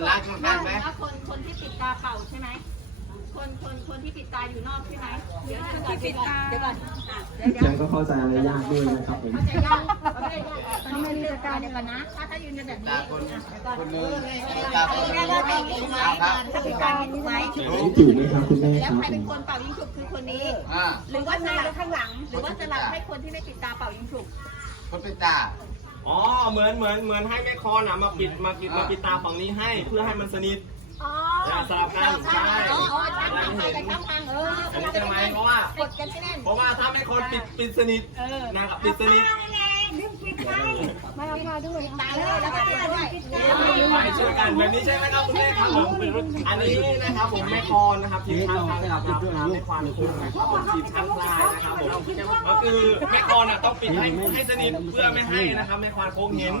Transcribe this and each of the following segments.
มันรักมันกันไหมแล้วคนคนที่ปิดตาเป่าใช่ไหม คนคนคนที่ปิดตาอยู่นอกใช่ไหมเดี๋ยวที่ปิดตาเดี๋ยวก่อนเดี๋ยวเดี๋ยวยังก็เข้าใจอะไรยากด้วยนะครับผมจะยากไม่ได้ยากต้องไม่รีบการเดี๋ยวก่อนนะ ถ้าถ้ายืนกันแบบตานี้คนคนหนึ่งตาคนหนึ่งครับถ้าปิดตานี้ไหมนี่ถูกไหมครับคุณแม่แล้ควรับใครผเป็นมคนเป่ายิงฉุบคือคนนี้อ่าหรือว่าสลับข้างหลัง หรือว่าสลับให้คนที่ไม่ปิดตาเป่ายิงฉุบคนเป็นตา อ๋อเหมือนเหมือนเหมือนให้แม่คอนอะมาปิดมาปิดมาปิดตาฝั่งนี้ให้เพื่อให้มันสนิทอ๋อสลับกันใช่อ๋อช่างทางใครกับช่างทางเออสอันลันี้บกันใช่ไหมให้เพราะว่ากดกันให้แน่นเพราะว่าถ้าแม่คอนปิดปิดสนิทนะครับปิดสนิท มาเอามาด้วยตาเลยแล้วก็ตัวด้วยไปช่วยกันแบบนี้ใช่ไหมครับคุณแม่ครับผมอันนี้นะครับผมแม่คอนนะครับทีมช่างทางนะครับน้ำในความคุ้มนะครับผมทีมช่างลายนะครับผมก็คือแม่คอนอะต้องปิดให้ให้สนิทเพื่อไม่ให้นะครับแม่ควานโค้งเห็น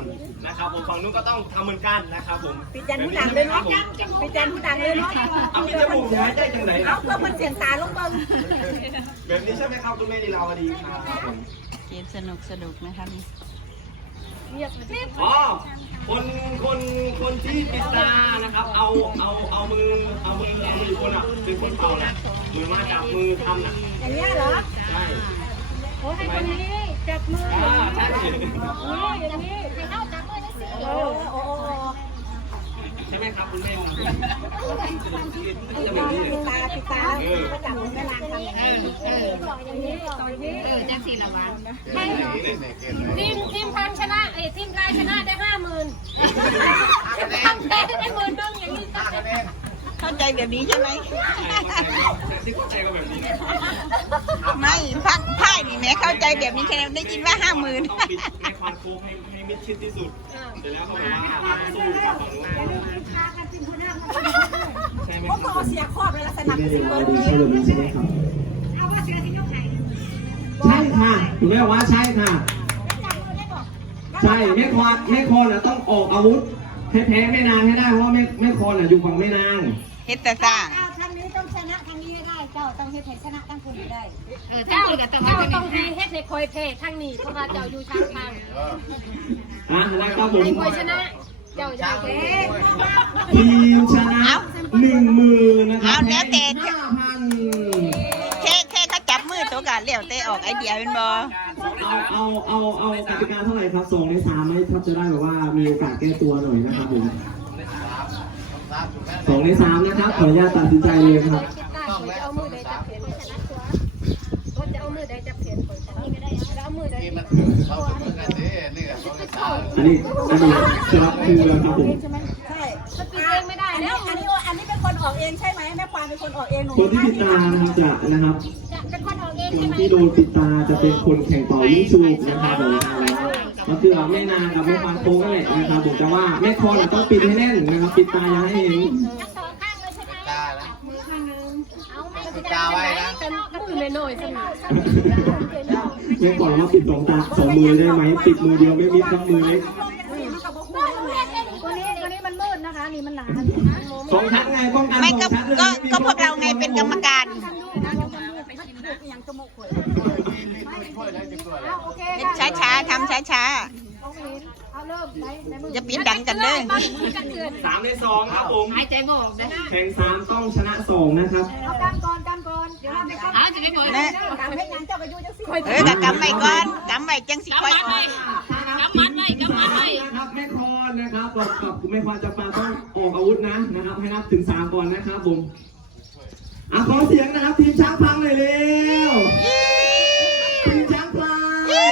นะครับผมฝั่งนู้นก็ต้องทำเหมือนกันนะครับผมปิดจันผู้ดังเลยเนาะปิดจันผู้ดังเลยเนาะเอาปิดจมูกหายใจจังไหนเอาเพื่อมันเสียงตาลงเบิ้งแบบนี้ใช่ไหมครับคุณแม่ดีลาวดีครับเกมสนุกสนุกนะคะนี่ อ๋อคนคนคนที่ปิดตานะครับ เอาเอาเอามือเอามือเอามือคนอะเป็นคนเป่าน่ะมือมาจับมือทำน่ะอย่างเงี้ยเหรอใช่โอ้ให้คนนี้จับมืออ่าใช่โอ้อย่างนี้ให้เข้าจับมือนะสิโอ้โอ้ใช่ไหมครับคุณแม่ปิดตาปิดตาก็จับมือแม่นางทำอย่างนี้เอออย่างนี้อย่างนี้เออจังสีละวันทีมทีมพั ชนะได้ห้าหมื่นทำได้ได้หมื่นนึงอย่างนี้ก็จะเข้าใจแบบนี้ใช่ไหมที่เข้าใจก็แบบนี้ไม่พักพ่ายนี่แม่เข้าใจแบบนี้แค่ได้ยินว่าห้าหมื่นต้องปิดให้ความโค้งให้ให้มิดชิดที่สุดเสร็จแล้วเขาบอกว่าทำสู้กับฝั่งนู้นใช่ไหมผมเอาเสียครอบเลยลักษคุณณะแม่คือดีเบิลาร์วดีใช่แบบนี้ใช่ไหมครับเอาว่าเสียที่ยกไหนใช่ค่ะคุณแม่ว่าใช่ค่ะ ใช่แม่คอนแม่คอนอะต้องออกอาวุธให้แพ้แม่นางให้ได้เพราะว่าแม่แม่คอนอะอยู่ฝั่งแม่นางเฮ็ดแต่สร้างเอาทางนี้ต้องชนะทางนี้ให้ได้ เจ้าต้องเฮ็ดให้ชนะทั้งคนได้ เออเจ้าเจ้าต้องให้เฮ็ดในคอยเพทางนี้เพราะว่าเจ้าอยู่ทางทางอะแล้วก็ผมในคอยชนะ เจ้าอย่าเพทีมชนะหนึ่งหมื่นนะครัเอาบแล้วแต่ห้าพันแค่แค่เขา อกันเลี้ยวเตะออกไอเดียเป็นบอเอาเอาเอาเอากติกาเท่าไหร่ครับสองในสามไหมครับจะได้แบบว่ามีโอกาสแก้ตัวหน่อยนะครับผมสองในสามนะครับขออนุญาตตัดสินใจเลยครับเอามือใดจับเขียนชนะตัวก็จะเอามือใดจับเขียนคนชนะก็ได้แล้วเอามือใดนี่มันคือเขาเสมอกันดินี่แหละเขาเป็นตาอันนี้อันนี้สลับคือครับผมใช่มั นปีเองไม่ได้อันแล้นี้วอันนี้อันนี้เป็นคนออกเองใช่ไหมแม่ควานเป็นคนออกเองหนูคนที่ปิดตานะครับจะนะครับ เป็นคนออกเองคใช่นไหมที่โดนปิดตาจะเป็นคนแข่งเป่ายิ่งชูนะครับผมก็คือแม่นางกับแม่ฟางโค้งนั่นแหละนะครับผมแต่ว่าแม่คอนต้องปิดให้แน่นนะครับปิดตาอย่าให้เห็นทั้งสองข้างเลยใช่ไหมตานะเอาไม่ปิดตาไว้นะกันมือหน่อยสนุกแม่ก่อนว่าปิดสองตาสองมือได้ไหมปิดมือเดียวไม่มิดทั้งมือเล็ก ตัวนี้ตัวนี้มันมืดนะคะ นี่มันหนา สองชั้นไงป้องกัน ไม่ ส ก็ องชั้นเลย ก็ก็ พวกเราไงเป็นกรรมการยังจมูกขวยช่วยได้จริงด้วยเอาโอเคเฮ็ดช้าๆทำช้าเอาเริ่มไหนไหนมือๆอย่าปิดดังกันเด้อสามในสองครับผมหายใจไม่ออกนะแข่งสามต้องชนะสองนะครับเอากันก่อนกันก่อนเดี๋ยวเราไปกันเอาจะไม่หมดนะการให้ยังเจ้าไปอยู่จังสิเออแต่กำไว้ก่อนกำไว้จังสิค่อยออกกำมัดไว้กำมัดไว้นะครับแม่คอนนะครับกับกับแม่คอนจะมาต้องออกอาวุธนะนะครับให้นับถึงสามก่อนนะครับผม อะขอเสียงนะครับทีมช้างพังหน่อยเร็วทีมช้างพลาย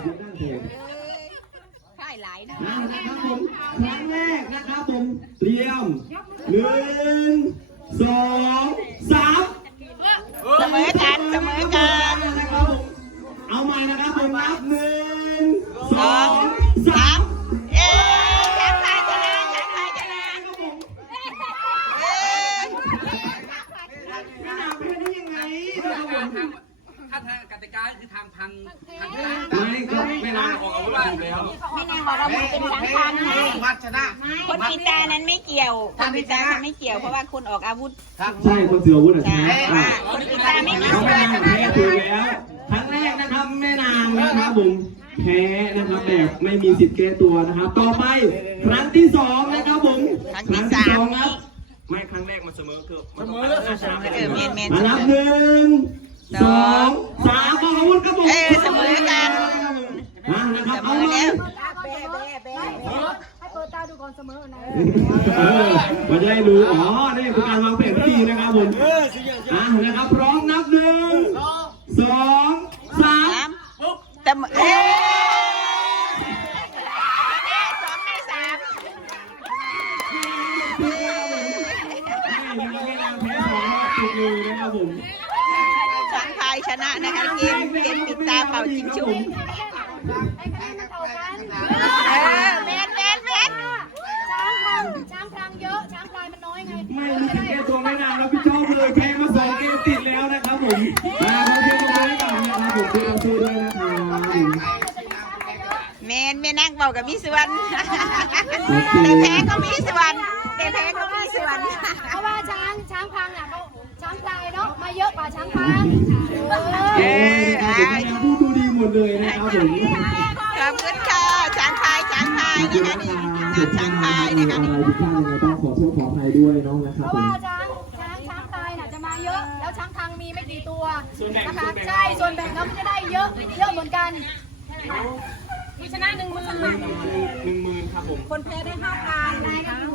เสียงดังเสียงใช่หลายนะนะนะครับผมครั้งแรกนะครับผมเตรียมหนึ่งสองสามเสมอกันเสมอกัน ว่าเราเฮ้ยเป็นเฮ้สังยคัญวัดชนะ คนปิดตานั้นไม่เกี่ยว คนปิดตานั้นไม่เกี่ยวเพราะว่าคุณออกอาวุธครับใช่คนเสืออาวุธอะชใช่นะอะคนปิดตาไม่มีน้องส่วแม่นนางแพ้ถูกแล้วครั้งแรกนะครับแม่นางนะครับผมแพ้นะครับแบบไม่มีสิทธิ์แก้ตัวนะครับต่อไปครั้งที่สองนะครับผมรั้งครั้ที่งสาที่สมองครับไม่ครั้งแรกมันเสมอคือเสมอเออแมนแมนอันนับหนึ่งสองสามเอาอาวุธครับผมเออเสมอกันอะนะครับเสมเอาอเลแล้ยว ให้เปิดตาดูก่ อนเสมอนะเออมันจะได้รู้ อ๋อ นี่คือการวางแผนที่ดีนะครับผมอะนะครับ พร้อมนับหนึ่งสองสาม สามแต่เอ้ยสองในสาม ไม่ไม่นางแพ้สองรอบติดเลยนะครับผม ช้างพายชนะนะคะเกมเกมปิดตาเป่าจิงชุบ ให้คะแนนมันเท่ากัน เออแมนแมนแมน ช้างพังช้างพลังเยอะ ช้างพลายมันน้อยไง ไม่รู้สึกแก้ตัวไม่นานแล้วพี่ชอบเลยแพ้มาสองเกมติดแล้วนะครับผมอ่าขอเชียร์กันเลยก่อนนะครับผมช่วยกันสู้ด้วยนะครับ แมนแม่นั่งเป่า กับมีส่วนแต่แพ้ก็มีส่วนแต่แพ้ก็มีส่วนเพราะว่าช้างช้างพังอะเขาช้างพลายเนาะมาเยอะกว่าช้างพังเอเอออนะครับผมผู้ดูดีหมดเลยนะครับผมขอบคุณค่ะช้างพายช้างพายขอบคุณนะคะนะคนี่รับงานช้างพายนะนะครัคะบอะไรผิดพลาดยังไงต้องขอโทษขออภัยด้วยน้องนะคเพรับราะผมว่าช้างช้างช้างพลายน่ะจะมาเยอะแล้วช้างพังมีไม่กี่ตัวนะคะใช่ส่วนแบ่งเขาจะได้เยอะเยอะเหมือนกัน มีชนะหนึ่งหมื่นหนึ่งหมื่นครับผม คนแพ้ได้ห้าพัน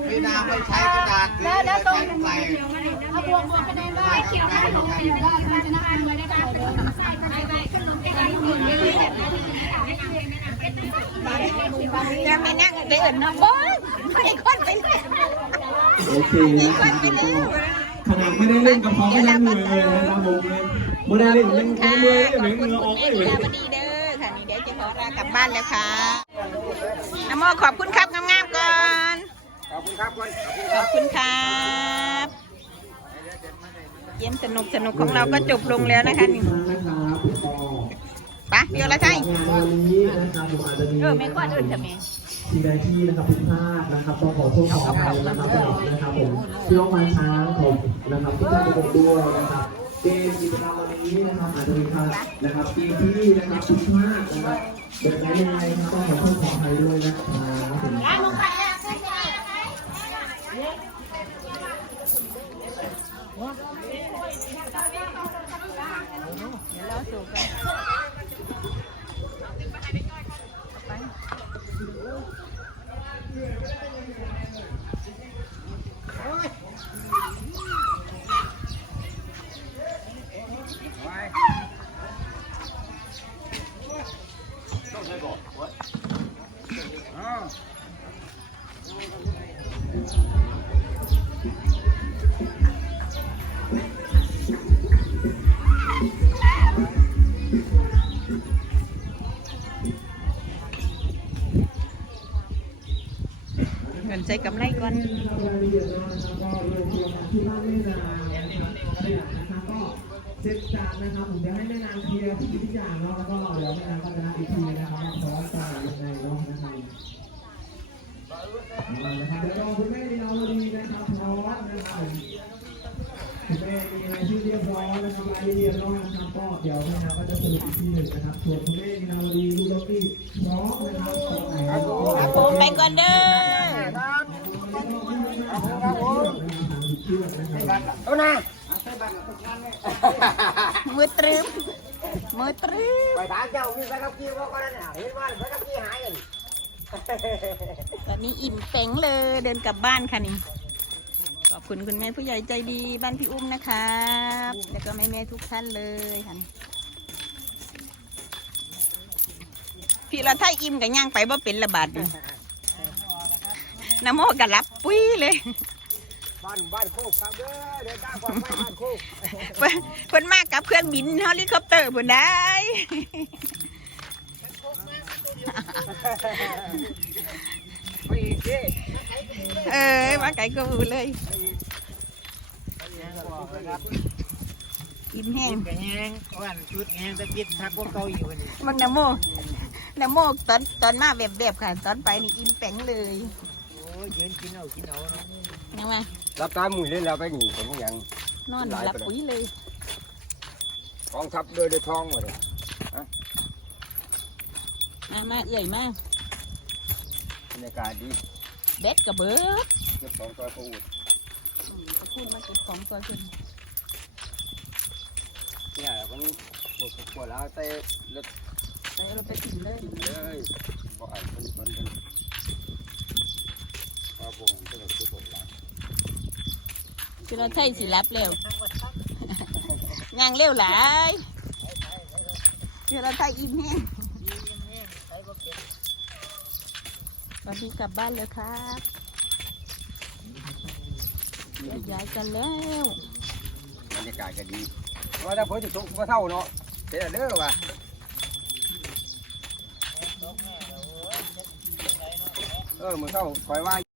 ไม่น่าไปใช้กระดาษแล้วแล้วตรงใส่เอาบวกบวกคะแนนว่าเขียวได้ลงไปอยู่ว่าใครชนะใครไม่ได้เท่าไหร่เลยใช่ใช่ใช่ขึ้นลงไปได้หมื่นเลยยังไม่นั่งได้เอิญน้ำบ้องไม่คนไปเลยโอเคนะครับผมก็ขนาดไม่ได้เล่นกับเขาก็ยังเหนื่อยเลยนะครับผมไม่ได้เล่นยังยังเหนื่อยเหนื่อยเหงื่อออกไม่เหนื่อย บบ้านแล้วค่ะน้ำโมขอบคุณครับงามๆก่อน ขอบคุณครับก่อนขอบคุณครับเกมสนุกสนุกของเราก็จบลงแล้วนะคะนี่นะครับก็ไปะเดี๋ยวละใช่งานวันนี้นะครับผมอาจจะมีเออไม่กวาดอื่นทำไมทีใดที่นะครับผิดพลาดนะครับต้องขอโทษขออภัยนะครับนะครับผมพี่น้องมาช้างผมนะครับทุกท่านทุกคนด้วยนะครับ เกมกิจกรรมวันนี้นะครับอาจจะมีการนะครับเกมที่นะครับผิดพลาดนะครับแบบไหนยังไงนะครับต้องขอโทษขออภัยด้วยนะครับผมเที่บ้านแม่นางนะครับนะครับก็เสร็จจากนะครับผมจะให้แม่นางเคลียร์ทุกสิ่งทุกอย่างเนาะแล้วก็เดี๋ยวแม่นางก็จะนัดอีกทีนะครับว่าพร้อมจะยังไงเนาะนะครับเอาละนะครับเดี๋ยวรอคุณแม่ดีเราดีนะครับพร้อมนะครับคุณแม่มีอะไรที่เรียบร้อยนะครับรายละเอียดเนาะนะครับก็เดี๋ยวแม่นางก็จะสรุปอีกทีหนึ่งนะครับส่วนคุณแม่ดีเรา เอาหน้ามือตรึมมือตรึมไปถามเจ้ามีสักกี้ว่าก็นั่นน่ะเห็นว่าสักกี้หายเลยตอนนี้อิ่มเป๋งเลยเดินกลับบ้านค่ะนี่ขอบคุณคุณแม่ผู้ใหญ่ใจดีบ้านพี่อุ้มนะครับ แล้วก็แม่แม่ๆทุกท่านเลยค่ะพี่เราถ้าอิ่มกับย่างไปว่าเป็นระบาดนี่น้ำโมกะรับปุ้ยเลย บ้านบ้านโคกครับเด้อเดินตามความบ้านโคกเพิ่นเพิ่นมากกับเครื่องบินเฮลิคอปเตอร์เพิ่นได้เออมาไก่กูเลยอิ่มแห้งแงงวันชุดแงงตะกิดทักพวกเก่าอยู่นี่มังนโมนโมตอนตอนมาแบบแบบๆค่ะ ตอนไปนี่อิ่มแป้งเลยโอ้ ยยืนกินเอากินเอาเนาะนะมารับตามมือเล่นแล้วไปหนีผมยังนอนหลับปุ๋ยเลยกองทัพเดินด้วยท้องหมดเลยมามาเอื่อยมาบรรยากาศดีเบ็ดกระเบิดเก็บของตัวปูดอืมก็พูดมาเก็บของตัวคุณเนี่ยมันปวดปวดแล้วเตะรถไปเราไปกินเลยเลยบอกไอ้คนคนคนว่าผมจะแบบ คือเราไทยสิรับเร็วงางเร็วหลายคือเราไทยอิ่มแห้งตอนนี้กลับบ้านแล้วครับย้ายกันแล้วบรรยากาศก็ดีว่าถ้าฝนจะตกก็เท่าเนาะเสียเด้อว่ะเออมือเข้าคอยว่า